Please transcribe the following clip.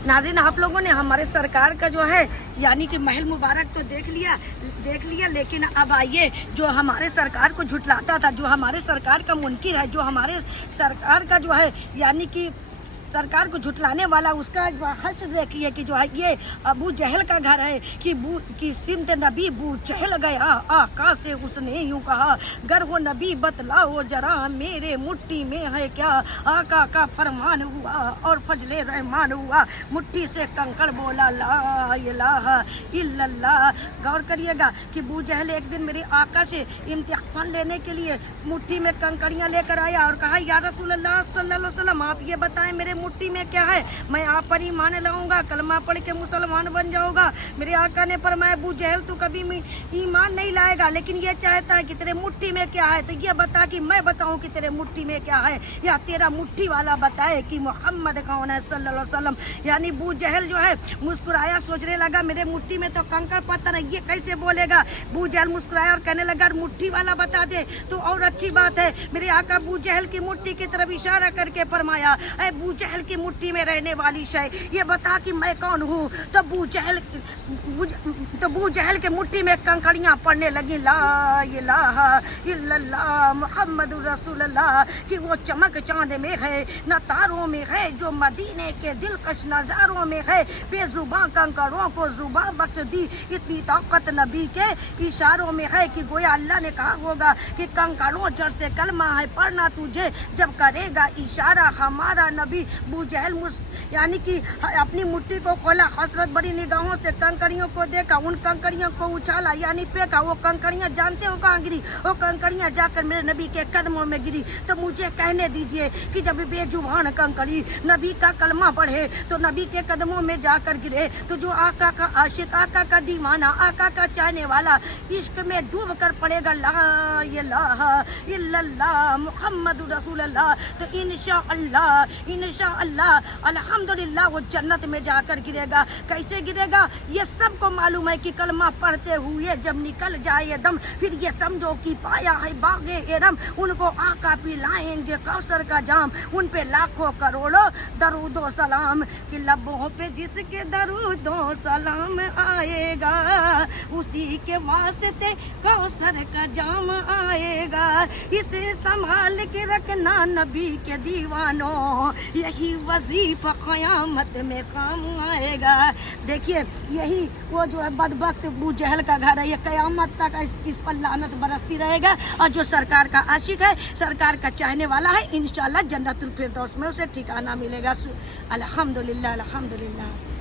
नाज़रीन, आप लोगों ने हमारे सरकार का जो है यानी कि महल मुबारक तो देख लिया, लेकिन अब आइए जो हमारे सरकार को झुटलाता था, जो हमारे सरकार का मुनकिर है, जो हमारे सरकार का जो है यानी कि सरकार को झुटलाने वाला, उसका हश्र देखिए कि जो है ये अबू जहल का घर है कि सिमत नबी बू चहल गया आका से उसने यूं कहा, गर हो नबी बतलाओ जरा मेरे मुट्ठी में है क्या। आका का फरमान हुआ और फजले रहमान हुआ, मुट्ठी से कंकड़ बोला ला इलाहा इल्लल्लाह। गौर करिएगा कि बू जहल एक दिन मेरे आका से इम्तिहान लेने के लिए मुट्ठी में कंकड़ियाँ लेकर आया और कहा, या रसूलल्लाह सल्लल्लाहु अलैहि वसल्लम, आप ये बताएं मेरे मुट्ठी में क्या है, मैं आप पर ईमान लाऊंगा, कलमा पढ़ के मुसलमान बन जाऊंगा। मेरे आका ने फरमाया, अबू जहल तू कभी ईमान नहीं लाएगा, लेकिन ये चाहता है कि तेरे मुट्ठी में क्या है, तो ये बता कि मैं बताऊं कि तेरे मुट्ठी में क्या है, या तेरा मुट्ठी वाला बताए कि मोहम्मद कौन है सल्लल्लाहु अलैहि वसल्लम। यानी अबू जहल जो है मुस्कुराया, सोचने लगा मेरे मुट्ठी में तो कंकड़ पत्थर है, ये कैसे बोलेगा। अबू जहल मुस्कुराया और कहने लगा, मुट्ठी वाला बता दे तो और अच्छी बात है। मेरे आका अबू जहल की मुट्ठी की तरफ इशारा करके फरमाया, अबू जहल की मुट्ठी में रहने वाली शय ये बता कि मैं कौन हूँ। तो अबू जहल के मुट्ठी में कंकड़ियाँ पड़ने लगी, ला इलाहा इल्लल्लाह मुहम्मदुर रसूलुल्लाह, कि वो चमक चांद में है न तारों में है, जो मदीने के दिलकश नजारों में है, बेजुबां कंकड़ों को जुबां बख्श दी, इतनी ताकत नबी के इशारों में है, कि गोया अल्लाह ने कहा होगा कि कंकड़ों जड़ से कलमा है पढ़ना तुझे, जब करेगा इशारा हमारा नबी। अबू जहल यानी कि अपनी मुट्ठी को खोला, हसरत बड़ी निगाहों से कंकड़ियों को देखा, उन कंकड़ियों को उछाला यानी फेंका। वो कंकड़ियाँ जानते हो कहाँ गिरी, वो कंकड़ियाँ जाकर मेरे नबी के कदमों में गिरी। तो मुझे कहने दीजिए कि जब बेजुबान कंकड़ी नबी का कलमा पढ़े तो नबी के कदमों में जाकर गिरे, तो जो आका का आशिक, आका का दीवाना, आका का चाहने वाला इश्क में डूब कर पड़ेगा ला इलाहा इल्लल्लाह मुहम्मदुर रसूलुल्लाह, तो इंशाअल्लाह अल्हम्दुलिल्लाह वो जन्नत में जाकर गिरेगा। कैसे गिरेगा ये सबको मालूम है कि कलमा पढ़ते हुए जब निकल जाए दम, फिर ये समझो कि पाया है बागे एरम, उनको आका पिलाएंगे कौसर का जाम, उन पे लाखों करोड़ों दरूदो सलाम, कि लबों पे जिसके दरूदो सलाम आएगा उसी के वास्ते कौसर का जाम आएगा। इसे संभाल के रखना नबी के दीवानों, यही वजीफा क़यामत में काम आएगा। देखिए यही वो जो है बदबख्त अबू जहल का घर है, ये क़यामत तक इस पर लानत बरसती रहेगा। और जो सरकार का आशिक है, सरकार का चाहने वाला है, इंशाअल्लाह जन्नतुल फिरदौस में उसे ठिकाना मिलेगा। अल्हम्दुलिल्लाह अल्हम्दुलिल्लाह।